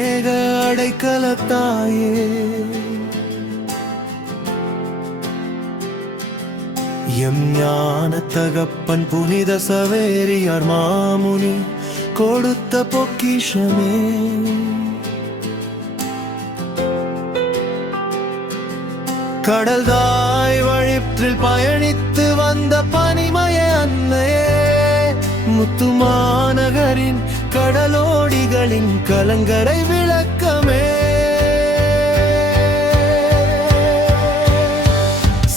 ஏக அடைக்கலத்தாயே, எம் ஞான தகப்பன் புனித சவேரியார் மாமுனி கொடுத்த பொக்கிஷமே. கடல்தாய் வழிற்றில் பயணித்து வந்த பனிமய அன்னையே, முத்துமாநகரின் கடலோடிகளின் கலங்கரை விளக்கமே.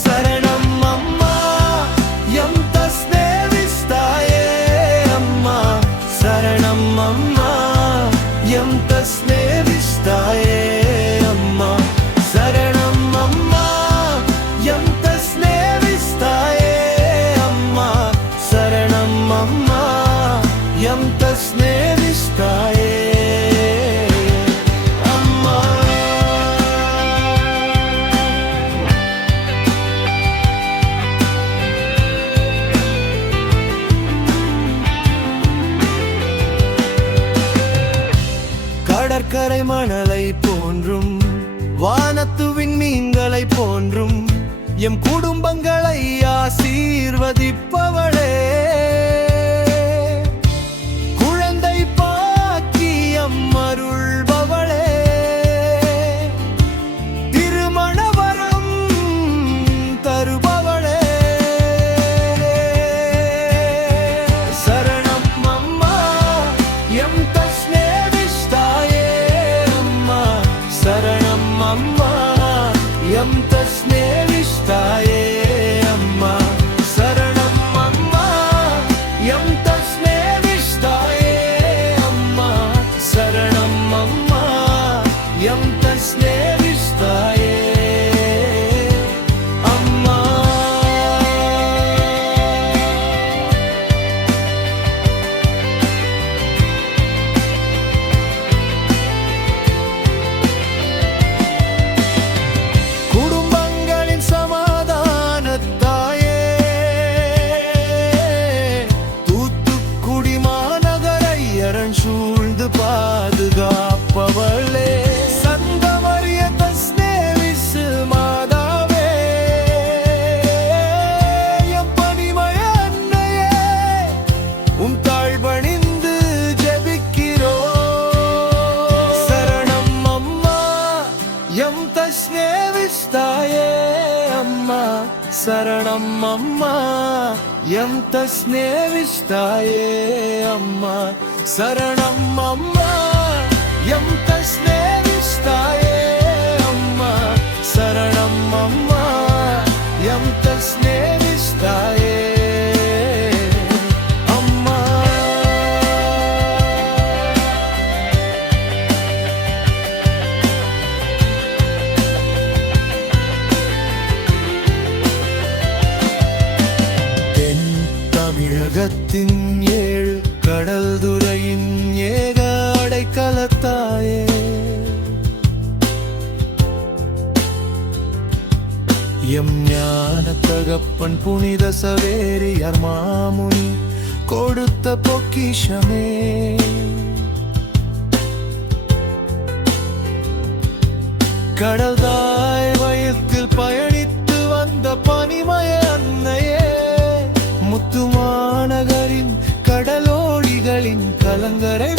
சரணம் அம்மா எம் தஸ்னேவிஸ்தாயே, அம்மா சரணம் அம்மா எம் தஸ்னேவிஸ்தாயே, அம்மா சரணம் அம்மா எம் தஸ்னேவிஸ்தாயே, அம்மா சரணம் அம்மா எம் தஸ்னேவிஸ்தாயே, அம்மா. கடற்கரை மணலை போன்றும் வானத்துவின் மீன்களை போன்றும் எம் குடும்பங்களை ஆசீர்வதிப்பவளே, குழந்தை பாக்கியம் அருள்பவளே, திருமண வரம் தருபவளே. சரணம் அம்மா எம் தஸ்னேவிஸ்தாயே, அம்மா சரணம் அம்மா எம் தஸ்னேவிஸ்தாயே, அம்மா சரணம் அம்மா எம் தஸ்னேவிஸ்தாயே, அம்மா சரணம் அம்மா எம் தஸ்னேவிஸ்தாயே, அம்மா. குடும்பங்களின் சமாதானத்தாயே, தூத்துக்குடி மாநகரை அரண் சூழ்ந்து பாதுகாப்பவளே, சந்தமரிய தஸ்னேவிசு மாதாவே, எம் பனிமய அன்னையே, உம் தாழ்பணிந்து ஜெபிக்கிறோம். சரணம் அம்மா எம் தஸ்னேவிஸ்தாயே, அம்மா சரணம் அம்மா எம் தஸ்னேவிஸ்தாயே, அம்மா சரணம் அம்மா எம் தஸ்னேவிஸ்தாயே, அம்மா சரணம் அம்மா எம் தஸ்னேவிஸ்தாயே, அம்மா. தென் தமிழகத்தின் 7 கடல் துறையின் ஏக அடைக்கலத்தாயே, எம் ஞான தகப்பன் புனித சவேரியார் மாமுனி கொடுத்த பொக்கிஷமே. கடல்தாய் வயத்தில் பயணித்து வந்த பனிமய அன்னையே, முத்துமாநகரின் கடலோடிகளின் கலங்கரை